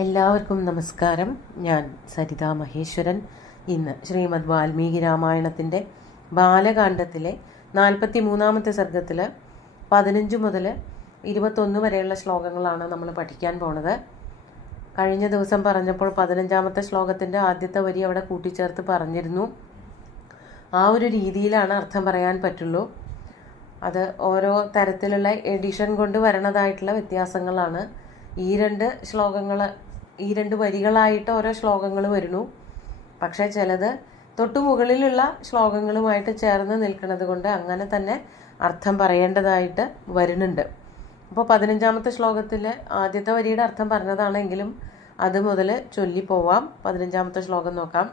എല്ലാവർക്കും നമസ്കാരം. ഞാൻ സരിത മഹേശ്വരൻ. ഇന്ന് ശ്രീമദ് വാൽമീകി രാമായണത്തിൻ്റെ ബാലകാണ്ഡത്തിലെ 43-ാമത്തെ സർഗത്തിൽ 15 മുതൽ 21 വരെയുള്ള ശ്ലോകങ്ങളാണ് നമ്മൾ പഠിക്കാൻ പോണത്. കഴിഞ്ഞ ദിവസം പറഞ്ഞപ്പോൾ 15-ാമത്തെ ശ്ലോകത്തിൻ്റെ ആദ്യത്തെ വരി അവിടെ കൂട്ടിച്ചേർത്ത് പറഞ്ഞിരുന്നു. ആ ഒരു രീതിയിലാണ് അർത്ഥം പറയാൻ പറ്റുള്ളൂ. അത് ഓരോ തരത്തിലുള്ള എഡിഷൻ കൊണ്ട് വരണതായിട്ടുള്ള വ്യത്യാസങ്ങളാണ്. ഈ രണ്ട് വരികളായിട്ട് ഓരോ ശ്ലോകങ്ങൾ വരുന്നു. പക്ഷേ ചിലത് തൊട്ടു മുകളിലുള്ള ശ്ലോകങ്ങളുമായിട്ട് ചേർന്ന് നിൽക്കുന്നത് കൊണ്ട് അങ്ങനെ തന്നെ അർത്ഥം പറയേണ്ടതായിട്ട് വരുന്നുണ്ട്. അപ്പോൾ 15-ാമത്തെ ശ്ലോകത്തിൽ ആദ്യത്തെ വരിയുടെ അർത്ഥം പറഞ്ഞതാണെങ്കിലും അത് മുതൽ ചൊല്ലിപ്പോവാം. 15-ാമത്തെ ശ്ലോകം നോക്കാം.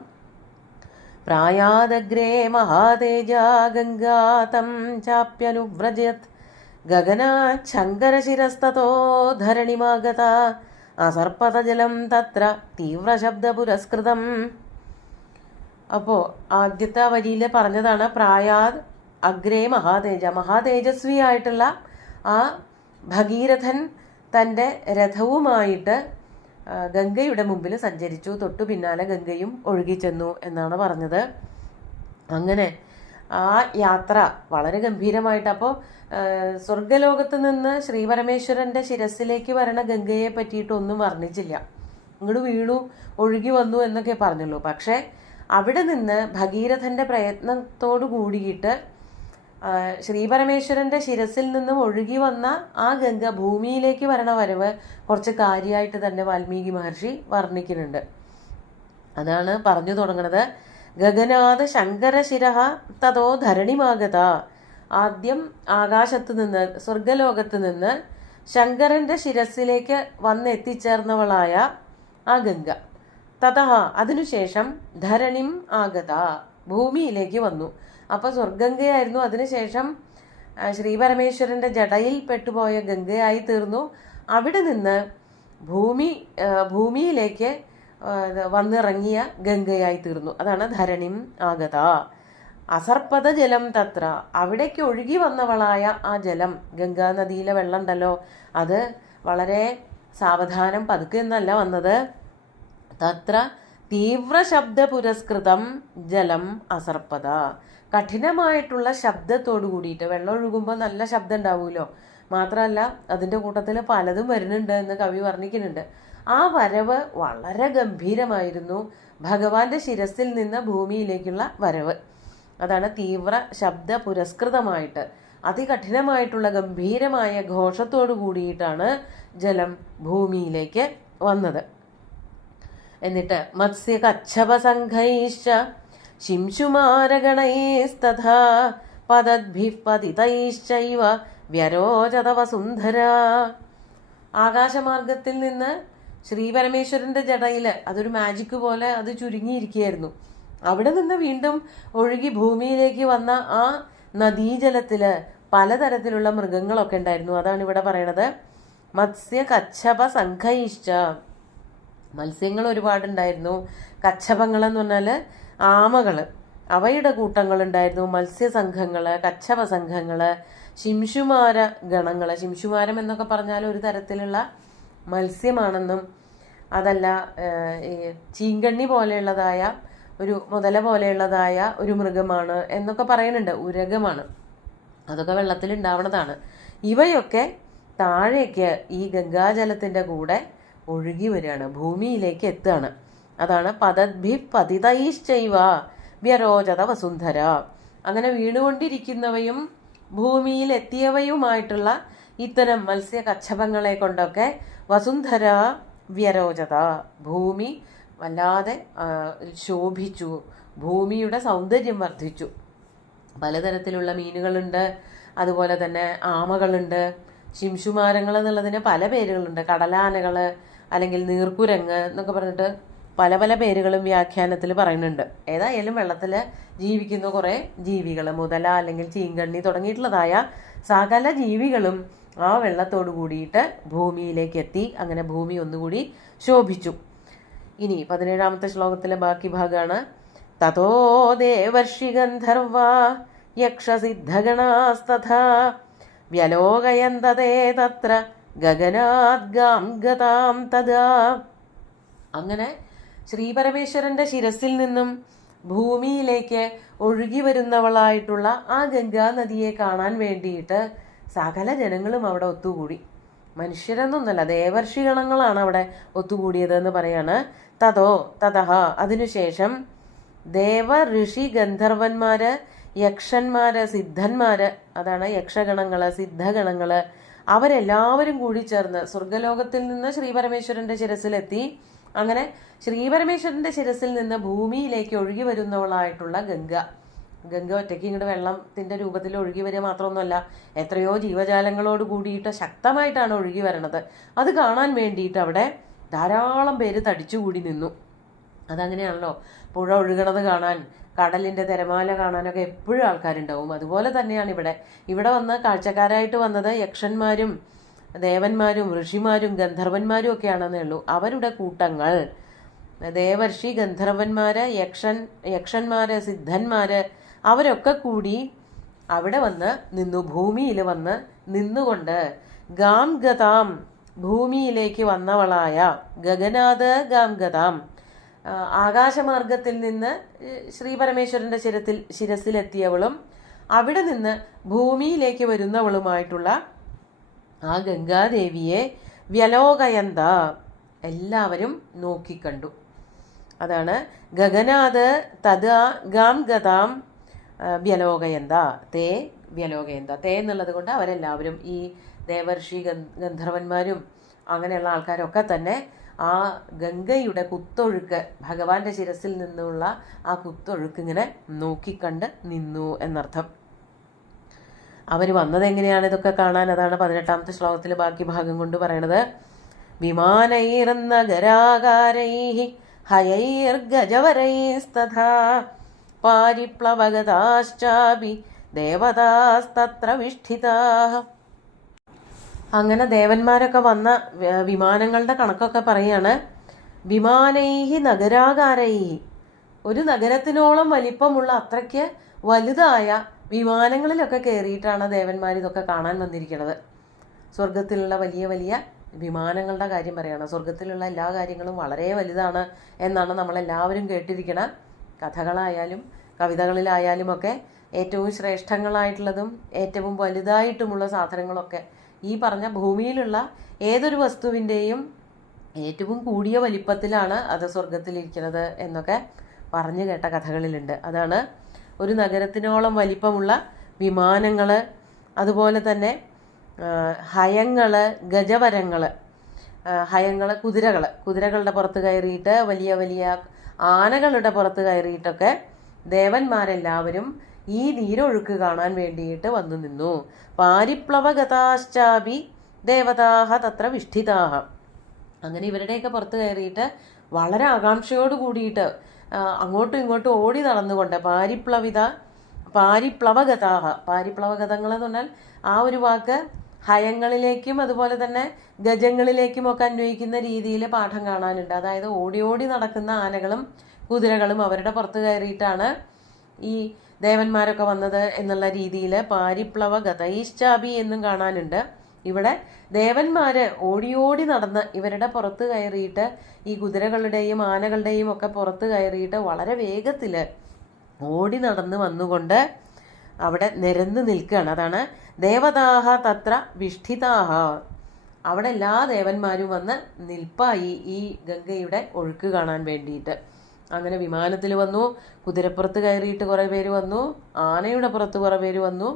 പ്രായാദഗ്രേ മഹാതേജാ ഗംഗാതം ചാപ്യനുവ്രജത് ഗഗനാച്ഛങ്കരശിരസ്തതോ ധരണിമാഗത അസർപ്പതജലം തത്ര തീവ്രശബ്ദപുരസ്കൃതം. അപ്പോൾ ആദ്യത്തെ വരിയിൽ പറഞ്ഞതാണ് പ്രായാദ് അഗ്രേ മഹാതേജസ്വിയായിട്ടുള്ള ആ ഭഗീരഥൻ തൻ്റെ രഥവുമായിട്ട് ഗംഗയുടെ മുമ്പിൽ സഞ്ചരിച്ചു. തൊട്ടു പിന്നാലെ ഗംഗയും ഒഴുകിച്ചെന്നു എന്നാണ് പറഞ്ഞത്. അങ്ങനെ ആ യാത്ര വളരെ ഗംഭീരമായിട്ട്, അപ്പോൾ സ്വർഗലോകത്ത് നിന്ന് ശ്രീപരമേശ്വരൻ്റെ ശിരസിലേക്ക് വരണ ഗംഗയെ പറ്റിയിട്ടൊന്നും വർണ്ണിച്ചില്ല. ഇങ്ങോട്ട് വീണു, ഒഴുകി വന്നു എന്നൊക്കെ പറഞ്ഞുള്ളൂ. പക്ഷേ അവിടെ നിന്ന് ഭഗീരഥൻ്റെ പ്രയത്നത്തോടു കൂടിയിട്ട് ശ്രീപരമേശ്വരൻ്റെ ശിരസിൽ നിന്നും ഒഴുകി വന്ന ആ ഗംഗ ഭൂമിയിലേക്ക് വരണ വരവ് കുറച്ച് കാര്യമായിട്ട് തന്നെ വാൽമീകി മഹർഷി വർണ്ണിക്കുന്നുണ്ട്. അതാണ് പറഞ്ഞു തുടങ്ങുന്നത്. ഗഗനാഥ ശങ്കരശിരഃ തതോ ധരണിമാഗത. ആദ്യം ആകാശത്ത് നിന്ന്, സ്വർഗലോകത്ത് നിന്ന് ശങ്കരന്റെ ശിരസിലേക്ക് വന്നെത്തിച്ചേർന്നവളായ ആ ഗംഗ. തതഃ അതിനുശേഷം ധരണിം ആഗത, ഭൂമിയിലേക്ക് വന്നു. അപ്പൊ സ്വർഗംഗയായിരുന്നു. അതിനുശേഷം ശ്രീപരമേശ്വരന്റെ ജടയിൽ പെട്ടുപോയ ഗംഗയായി തീർന്നു. അവിടെ നിന്ന് ഭൂമിയിലേക്ക് വന്നിറങ്ങിയ ഗംഗയായി തീർന്നു. അതാണ് ധരണിം ആഗത. അസർപ്പത ജലം തത്ര, അവിടേക്ക് ഒഴുകി വന്നവളായ ആ ജലം, ഗംഗാ നദിയിലെ വെള്ളം ഉണ്ടല്ലോ, അത് വളരെ സാവധാനം പതുക്കെ എന്നല്ല വന്നത്. തത്ര തീവ്ര ശബ്ദ പുരസ്കൃതം ജലം അസർപ്പത, കഠിനമായിട്ടുള്ള ശബ്ദത്തോടു കൂടിയിട്ട്. വെള്ളം ഒഴുകുമ്പോൾ നല്ല ശബ്ദം ഉണ്ടാവുമല്ലോ, മാത്രമല്ല അതിൻ്റെ കൂട്ടത്തിൽ പലതും വരുന്നുണ്ട് എന്ന് കവി വർണ്ണിക്കുന്നുണ്ട്. ആ വരവ് വളരെ ഗംഭീരമായിരുന്നു. ഭഗവാന്റെ ശിരസിൽ നിന്ന് ഭൂമിയിലേക്കുള്ള വരവ്, അതാണ് തീവ്ര ശബ്ദ പുരസ്കൃതമായിട്ട്, അതികഠിനമായിട്ടുള്ള ഗംഭീരമായ ഘോഷത്തോടു കൂടിയിട്ടാണ് ജലം ഭൂമിയിലേക്ക് വന്നത്. എന്നിട്ട് മത്സ്യ കച്ഛപ സംഘൈശ്ച ശിംശുമാരഗണൈസ്തഥാ പദദ്ഭിഃ പതിതൈശ്ചൈവ വ്യരോചത വസുന്ധര. ആകാശമാർഗത്തിൽ നിന്ന് ശ്രീപരമേശ്വരന്റെ ജടയിൽ അതൊരു മാജിക് പോലെ അത് ചുരുങ്ങിയിരിക്കുകയായിരുന്നു. അവിടെ നിന്ന് വീണ്ടും ഒഴുകി ഭൂമിയിലേക്ക് വന്ന ആ നദീജലത്തില് പലതരത്തിലുള്ള മൃഗങ്ങളൊക്കെ ഉണ്ടായിരുന്നു. അതാണ് ഇവിടെ പറയണത്. മത്സ്യ കച്ഛപ സംഘയിശ്ച, മത്സ്യങ്ങൾ ഒരുപാടുണ്ടായിരുന്നു. കച്ഛപങ്ങൾ എന്ന് പറഞ്ഞാല് ആമകള്, അവയുടെ കൂട്ടങ്ങളുണ്ടായിരുന്നു. മത്സ്യസംഘങ്ങള്, കച്ഛപ സംഘങ്ങള്, ശിംശുമാര ഗണങ്ങള്. ശിംശുമാരം എന്നൊക്കെ പറഞ്ഞാൽ ഒരു തരത്തിലുള്ള മത്സ്യമാണെന്നും, അതല്ല ചീങ്കണ്ണി പോലെയുള്ളതായ ഒരു മുതല പോലെയുള്ളതായ ഒരു മൃഗമാണ് എന്നൊക്കെ പറയുന്നുണ്ട്. ഉരകമാണ്, അതൊക്കെ വെള്ളത്തിൽ ഉണ്ടാവണതാണ്. ഇവയൊക്കെ താഴേക്ക് ഈ ഗംഗാജലത്തിന്റെ കൂടെ ഒഴുകി വരികയാണ്, ഭൂമിയിലേക്ക് എത്തുകയാണ്. അതാണ് പദദ്ഭി പതിതൈശ്ചൈവ വ്യരോചത വസുന്ധര. അങ്ങനെ വീണുകൊണ്ടിരിക്കുന്നവയും ഭൂമിയിൽ എത്തിയവയുമായിട്ടുള്ള ഇത്തരം മത്സ്യ കച്ഛപങ്ങളെ കൊണ്ടൊക്കെ വസുന്ധര വ്യരോചത, ഭൂമി വല്ലാതെ ശോഭിച്ചു, ഭൂമിയുടെ സൗന്ദര്യം വർദ്ധിച്ചു. പലതരത്തിലുള്ള മീനുകളുണ്ട്, അതുപോലെ തന്നെ ആമകളുണ്ട്. ശിംശുമാരങ്ങൾ എന്നുള്ളതിന് പല പേരുകളുണ്ട്. കടലാനകള്, അല്ലെങ്കിൽ നീർക്കുരങ്ങ് എന്നൊക്കെ പറഞ്ഞിട്ട് പല പല പേരുകളും വ്യാഖ്യാനത്തിൽ പറയുന്നുണ്ട്. ഏതായാലും വെള്ളത്തിൽ ജീവിക്കുന്ന കുറേ ജീവികൾ, മുതല അല്ലെങ്കിൽ ചീങ്കണ്ണി തുടങ്ങിയിട്ടുള്ളതായ സകല ജീവികളും ആ വെള്ളത്തോട് കൂടിയിട്ട് ഭൂമിയിലേക്ക് എത്തി. അങ്ങനെ ഭൂമി ഒന്നുകൂടി ശോഭിച്ചു. ഇനി 17-ാമത്തെ ശ്ലോകത്തിലെ ബാക്കി ഭാഗമാണ്. തതോ ദേവർഷി ഗന്ധർവ യക്ഷസിദ്ധഗണാസ്തഥാ വ്യലോകയന്തതേ തത്ര ഗഗനാദ്ഗാം ഗതാം തദാ. അങ്ങനെ ശ്രീപരമേശ്വരന്റെ ശിരസിൽ നിന്നും ഭൂമിയിലേക്ക് ഒഴുകി വരുന്നവളായിട്ടുള്ള ആ ഗംഗാ നദിയെ കാണാൻ വേണ്ടിയിട്ട് സകല ജനങ്ങളും അവിടെ ഒത്തുകൂടി. മനുഷ്യരെന്നൊന്നല്ല, ദേവർഷിഗണങ്ങളാണ് അവിടെ ഒത്തുകൂടിയത് എന്ന് പറയാണ്. തതഹ അതിനുശേഷം ദേവ ഋഷി ഗന്ധർവന്മാര്, യക്ഷന്മാര്, സിദ്ധന്മാര്, അതാണ് യക്ഷഗണങ്ങള്, സിദ്ധഗണങ്ങള്, അവരെല്ലാവരും കൂടി ചേർന്ന് സ്വർഗലോകത്തിൽ നിന്ന് ശ്രീപരമേശ്വരന്റെ ശിരസിലെത്തി. അങ്ങനെ ശ്രീപരമേശ്വരന്റെ ശിരസിൽ നിന്ന് ഭൂമിയിലേക്ക് ഒഴുകി വരുന്നവളായിട്ടുള്ള ഗംഗ ഒറ്റയ്ക്ക് ഇങ്ങോട്ട് വെള്ളത്തിന്റെ രൂപത്തിൽ ഒഴുകി വരിക മാത്രമൊന്നുമല്ല, എത്രയോ ജീവജാലങ്ങളോട് കൂടിയിട്ട് ശക്തമായിട്ടാണ് ഒഴുകി വരണത്. അത് കാണാൻ വേണ്ടിയിട്ട് അവിടെ ധാരാളം പേര് തടിച്ചുകൂടി നിന്നു. അതങ്ങനെയാണല്ലോ, പുഴ ഒഴുകണത് കാണാൻ, കടലിന്റെ തിരമാല കാണാനൊക്കെ എപ്പോഴും ആൾക്കാരുണ്ടാവും. അതുപോലെ തന്നെയാണ് ഇവിടെ വന്ന് കാഴ്ചക്കാരായിട്ട് വന്നത് യക്ഷന്മാരും ദേവന്മാരും ഋഷിമാരും ഗന്ധർവന്മാരും ഒക്കെയാണെന്നേ ഉള്ളൂ. അവരുടെ കൂട്ടങ്ങൾ, ദേവർഷി ഗന്ധർവന്മാര്, യക്ഷന്മാര്, സിദ്ധന്മാര്, അവരൊക്കെ കൂടി അവിടെ വന്ന് നിന്നു. ഭൂമിയിൽ വന്ന് നിന്നുകൊണ്ട് ഗാം ഗതാം, ഭൂമിയിലേക്ക് വന്നവളായ, ഗഗനാഥ ഗാം ഗതാം, ആകാശമാർഗത്തിൽ നിന്ന് ശ്രീപരമേശ്വരന്റെ ശിരസിലെത്തിയവളും അവിടെ നിന്ന് ഭൂമിയിലേക്ക് വരുന്നവളുമായിട്ടുള്ള ആ ഗംഗാദേവിയെ വ്യലോകയന്ത, എല്ലാവരും നോക്കിക്കണ്ടു. അതാണ് ഗഗനാഥ് തദാ ഗാം ഗതാം വ്യലോകയന്ത, തേ വ്യലോകയന്ത. തേ എന്നുള്ളത് കൊണ്ട് അവരെല്ലാവരും, ഈ ദേവർഷി ഗന്ധർവന്മാരും അങ്ങനെയുള്ള ആൾക്കാരൊക്കെ തന്നെ ആ ഗംഗയുടെ കുത്തൊഴുക്ക്, ഭഗവാന്റെ ശിരസിൽ നിന്നുള്ള ആ കുത്തൊഴുക്ക് ഇങ്ങനെ നോക്കിക്കണ്ട് നിന്നു എന്നർത്ഥം. അവർ വന്നത് എങ്ങനെയാണ് ഇതൊക്കെ കാണാൻ? അതാണ് 18ാമത്തെ ശ്ലോകത്തിൽ ബാക്കി ഭാഗം കൊണ്ട് പറയണത്. വിമാനൈർനഗരാകാരൈഃ ഹയൈർഗജവരൈസ്തഥാ പാരിപ്ലവഗതാശ്ചാപി ദേവതാസ്തത്ര വിഷ്ഠിതാഃ. അങ്ങനെ ദേവന്മാരൊക്കെ വന്ന വിമാനങ്ങളുടെ കണക്കൊക്കെ പറയാണ്. വിമാനൈഹി നഗരാകാരൈഹി, ഒരു നഗരത്തിനോളം വലിപ്പമുള്ള അത്രയ്ക്ക് വലുതായ വിമാനങ്ങളിലൊക്കെ കയറിയിട്ടാണ് ദേവന്മാർ ഇതൊക്കെ കാണാൻ വന്നിരിക്കുന്നത്. സ്വർഗത്തിലുള്ള വലിയ വലിയ വിമാനങ്ങളുടെ കാര്യം പറയണം. സ്വർഗത്തിലുള്ള എല്ലാ കാര്യങ്ങളും വളരെ വലുതാണ് എന്നാണ് നമ്മളെല്ലാവരും കേട്ടിരിക്കണ. കഥകളായാലും കവിതകളിലായാലും ഒക്കെ ഏറ്റവും ശ്രേഷ്ഠങ്ങളായിട്ടുള്ളതും ഏറ്റവും വലുതായിട്ടുമുള്ള സാധനങ്ങളൊക്കെ ഈ പറഞ്ഞ ഭൂമിയിലുള്ള ഏതൊരു വസ്തുവിൻ്റെയും ഏറ്റവും കൂടിയ വലിപ്പത്തിലാണ് അത് സ്വർഗത്തിലിരിക്കുന്നത് എന്നൊക്കെ പറഞ്ഞു കേട്ട കഥകളിലുണ്ട്. അതാണ് ഒരു നഗരത്തിനോളം വലിപ്പമുള്ള വിമാനങ്ങൾ, അതുപോലെ തന്നെ ഹയങ്ങൾ, ഗജവരങ്ങൾ, ഹയങ്ങൾ കുതിരകളുടെ പുറത്ത് കയറിയിട്ട്, വലിയ വലിയ ആനകളുടെ പുറത്ത് കയറിയിട്ടൊക്കെ ദേവന്മാരെല്ലാവരും ഈ നീരൊഴുക്ക് കാണാൻ വേണ്ടിയിട്ട് വന്നു നിന്നു. പാരിപ്ലവഗതാശ്ചാപി ദേവതാഹ തത്ര വിഷ്ഠിതാഹ. അങ്ങനെ ഇവരുടെയൊക്കെ പുറത്ത് കയറിയിട്ട് വളരെ ആകാംക്ഷയോട് കൂടിയിട്ട് അങ്ങോട്ടും ഇങ്ങോട്ടും ഓടി നടന്നുകൊണ്ട് പാരിപ്ലവഗതാഹ, പാരിപ്ലവഗതങ്ങൾ എന്ന് പറഞ്ഞാൽ ആ ഒരു വാക്ക് ഹയങ്ങളിലേക്കും അതുപോലെ തന്നെ ഗജങ്ങളിലേക്കും ഒക്കെ അന്വയിക്കുന്ന രീതിയിൽ പാഠം കാണാനുണ്ട്. അതായത് ഓടി ഓടി നടക്കുന്ന ആനകളും കുതിരകളും അവരുടെ പുറത്ത് കയറിയിട്ടാണ് ഈ ദേവന്മാരൊക്കെ വന്നത് എന്നുള്ള രീതിയിൽ പാരിപ്ലവഗതൈശ്ചാപി എന്നും കാണാനുണ്ട്. ഇവിടെ ദേവന്മാര് ഓടി ഓടി നടന്ന് ഇവരുടെ പുറത്ത് കയറിയിട്ട്, ഈ കുതിരകളുടെയും ആനകളുടെയും ഒക്കെ പുറത്ത് കയറിയിട്ട് വളരെ വേഗത്തിൽ ഓടി നടന്ന് വന്നുകൊണ്ട് അവിടെ നിരന്ന് നിൽക്കുകയാണ്. അതാണ് ദേവതാഹ തത്ര വിഷ്ഠിതാഹ. അവിടെ എല്ലാ ദേവന്മാരും വന്ന് നിൽപ്പായി ഈ ഗംഗയുടെ ഒഴുക്ക് കാണാൻ വേണ്ടിയിട്ട്. അങ്ങനെ വിമാനത്തിൽ വന്നു, കുതിരപ്പുറത്ത് കയറിയിട്ട് കുറേ പേര് വന്നു, ആനയുടെ പുറത്ത് കുറേ പേര് വന്നു.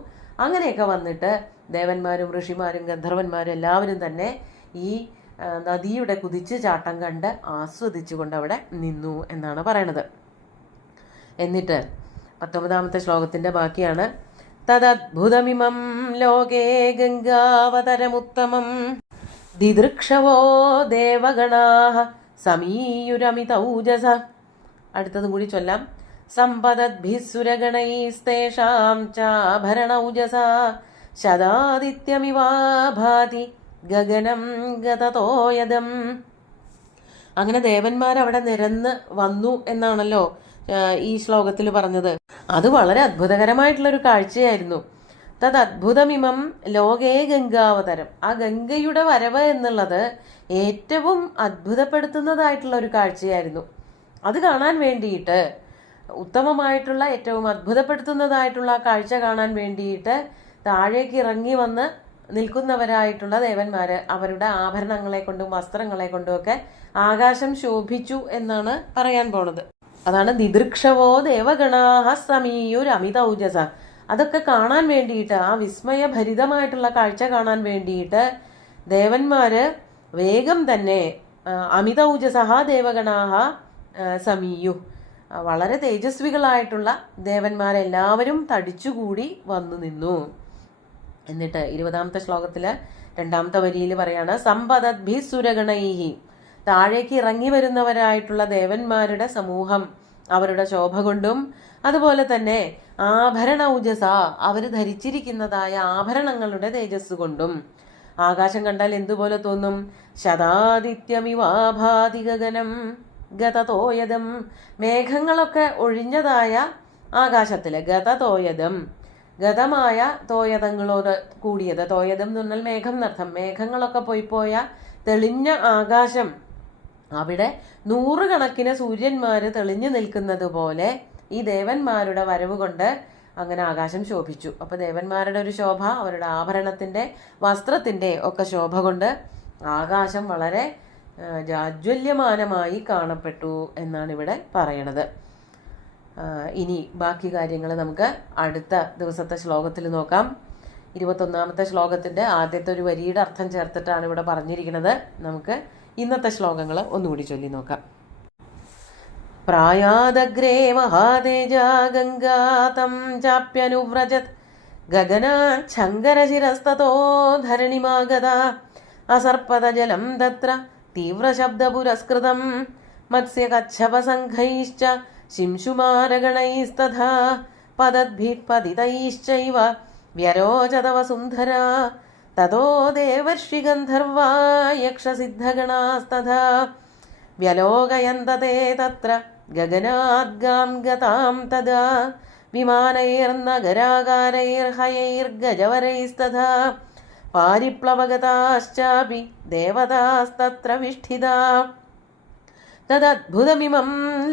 അങ്ങനെയൊക്കെ വന്നിട്ട് ദേവന്മാരും ഋഷിമാരും ഗന്ധർവന്മാരും എല്ലാവരും തന്നെ ഈ നദിയുടെ കുതിച്ച് ചാട്ടം കണ്ട് ആസ്വദിച്ചുകൊണ്ട് അവിടെ നിന്നു എന്നാണ് പറയണത്. എന്നിട്ട് 19ാമത്തെ ശ്ലോകത്തിന്റെ ബാക്കിയാണ്. തദദ്ഭുതമിമം ലോകേ ഗംഗാവതരമുത്തമം ദിദൃക്ഷവോ ദേവഗണാഃ സമീയുരമിതൗജസ. അടുത്തതും കൂടി ചൊല്ലാം. സമ്പദദ്ഭിസുരഗണൈസ്തേഷാം ചാഭരണൗജസ ശതാദിത്യമിവാഭാതി ഗഗനം ഗതതോയദം. അങ്ങനെ ദേവന്മാരവിടെ നിരന്ന് വന്നു എന്നാണല്ലോ ഈ ശ്ലോകത്തിൽ പറഞ്ഞത്. അത് വളരെ അത്ഭുതകരമായിട്ടുള്ളൊരു കാഴ്ചയായിരുന്നു. തദ്ഭുതമിമം ലോകേ ഗംഗാവതരം. ആ ഗംഗയുടെ വരവ് എന്നുള്ളത് ഏറ്റവും അത്ഭുതപ്പെടുത്തുന്നതായിട്ടുള്ള ഒരു കാഴ്ചയായിരുന്നു. അത് കാണാൻ വേണ്ടിയിട്ട്, ഉത്തമമായിട്ടുള്ള ഏറ്റവും അത്ഭുതപ്പെടുത്തുന്നതായിട്ടുള്ള കാഴ്ച കാണാൻ വേണ്ടിയിട്ട് താഴേക്ക് ഇറങ്ങി വന്ന് നിൽക്കുന്നവരായിട്ടുള്ള ദേവന്മാര് അവരുടെ ആഭരണങ്ങളെ കൊണ്ടും വസ്ത്രങ്ങളെ കൊണ്ടും ഒക്കെ ആകാശം ശോഭിച്ചു എന്നാണ് പറയാൻ പോണത്. അതാണ് ദിദൃക്ഷവോ ദേവഗണാഹ സമീയുരമിത ഊജസ. അതൊക്കെ കാണാൻ വേണ്ടിയിട്ട്, ആ വിസ്മയഭരിതമായിട്ടുള്ള കാഴ്ച കാണാൻ വേണ്ടിയിട്ട് ദേവന്മാര് വേഗം തന്നെ അമിത ഊജസഹ ദേവഗണാഹ സമീയു, വളരെ തേജസ്വികളായിട്ടുള്ള ദേവന്മാരെല്ലാവരും തടിച്ചുകൂടി വന്നു നിന്നു. എന്നിട്ട് 20ാമത്തെ ശ്ലോകത്തില് 2ാമത്തെ വരിയിൽ പറയാണ് സമ്പദദ്ഭി സുരഗണൈഹി. താഴേക്ക് ഇറങ്ങി വരുന്നവരായിട്ടുള്ള ദേവന്മാരുടെ സമൂഹം അവരുടെ ശോഭ കൊണ്ടും അതുപോലെ തന്നെ ആഭരണ ഊജസ, അവര് ധരിച്ചിരിക്കുന്നതായ ആഭരണങ്ങളുടെ തേജസ് കൊണ്ടും. ആകാശം കണ്ടാൽ എന്തുപോലെ തോന്നും? ശതാദിത്യമിവാഭാതി ഗഗനം ഗതതോയതം. മേഘങ്ങളൊക്കെ ഒഴിഞ്ഞതായ ആകാശത്തില് ഗതതോയതം, ഗതമായ തോയതങ്ങളോട് കൂടിയത്. തോയതം എന്ന് പറഞ്ഞാൽ മേഘം എന്നർത്ഥം. മേഘങ്ങളൊക്കെ പോയ തെളിഞ്ഞ ആകാശം, അവിടെ 100 കണക്കിന് സൂര്യന്മാര് തെളിഞ്ഞു നിൽക്കുന്നത് പോലെ ഈ ദേവന്മാരുടെ വരവ് കൊണ്ട് അങ്ങനെ ആകാശം ശോഭിച്ചു. അപ്പൊ ദേവന്മാരുടെ ഒരു ശോഭ, അവരുടെ ആഭരണത്തിന്റെ വസ്ത്രത്തിന്റെ ഒക്കെ ശോഭ കൊണ്ട് ആകാശം വളരെ ജാജ്വല്യമാനമായി കാണപ്പെട്ടു എന്നാണ് ഇവിടെ പറയണത്. ഇനി ബാക്കി കാര്യങ്ങൾ നമുക്ക് അടുത്ത ദിവസത്തെ ശ്ലോകത്തിൽ നോക്കാം. 21ാമത്തെ ശ്ലോകത്തിന്റെ ആദ്യത്തെ ഒരു വരിയുടെ അർത്ഥം ചേർത്തിട്ടാണ് ഇവിടെ പറഞ്ഞിരിക്കുന്നത്. നമുക്ക് ഇന്നത്തെ ശ്ലോകങ്ങൾ ഒന്നുകൂടി ചൊല്ലി നോക്കാം. പ്രായാദഗ്രേ മഹാതേജ ഗംഗാതം ചാപ്യനുവ്രജത് ഗഗനാച്ഛങ്കരശിരസ്തതോ ധരണിമാഗത അസർപ്പതജലം തത്ര തീവ്രശബ്ദപുരസ്കൃതം മത്സ്യകച്ഛപസംഘൈശ്ച ശിംശുമാരഗണൈസ്തഥാ പദദ്ഭിപതിതൈശ്ചൈവ വ്യരോചത വസുന്ധര തതോ ദേവർഷിഗന്ധർവാ യക്ഷസിദ്ധഗണാസ്തഥാ വ്യലോകയന്തതേ തത്ര ഗഗനാദ്ഗാം ഗതാം തദാ വിമാനൈർനഗരാകാരൈർഹയൈർഗജവരൈസ്തഥാ പാരിപ്ലവഗതാശ്ചാപി ദേവതാസ്തത്ര വിഷ്ഠിതാ തദദ്ഭുതമിമം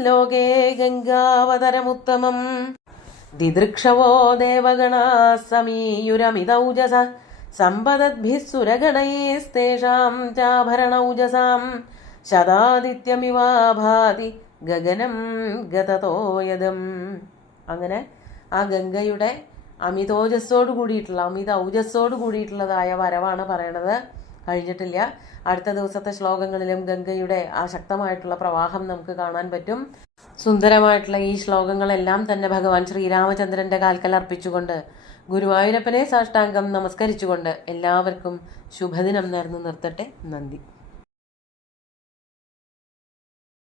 ലോകേ ഗംഗാവതരമുത്തമം ദിദൃക്ഷവോ ദേവഗണാഃ സമീയുരമിതൗജസ സമ്പദദ്ഭിः സുരഗണൈസ്തേഷാം ചാഭരണൗജസാം ശതാദിത്യമിവാഭാതി ഗഗനം ഗതതോയതം. അങ്ങനെ ആ ഗംഗയുടെ അമിത ഔജസ്സോട് കൂടിയിട്ടുള്ളതായ വരവാണ് പറയണത്. കഴിഞ്ഞിട്ടില്ല. അടുത്ത ദിവസത്തെ ശ്ലോകങ്ങളിലും ഗംഗയുടെ ആ ശക്തമായിട്ടുള്ള പ്രവാഹം നമുക്ക് കാണാൻ പറ്റും. സുന്ദരമായിട്ടുള്ള ഈ ശ്ലോകങ്ങളെല്ലാം തന്നെ ഭഗവാൻ ശ്രീരാമചന്ദ്രന്റെ കാൽക്കൽ അർപ്പിച്ചുകൊണ്ട് ഗുരുവായൂരപ്പനെ സാഷ്ടാംഗം നമസ്കരിച്ചുകൊണ്ട് എല്ലാവർക്കും ശുഭദിനം നേർന്നു നിർത്തട്ടെ. നന്ദി.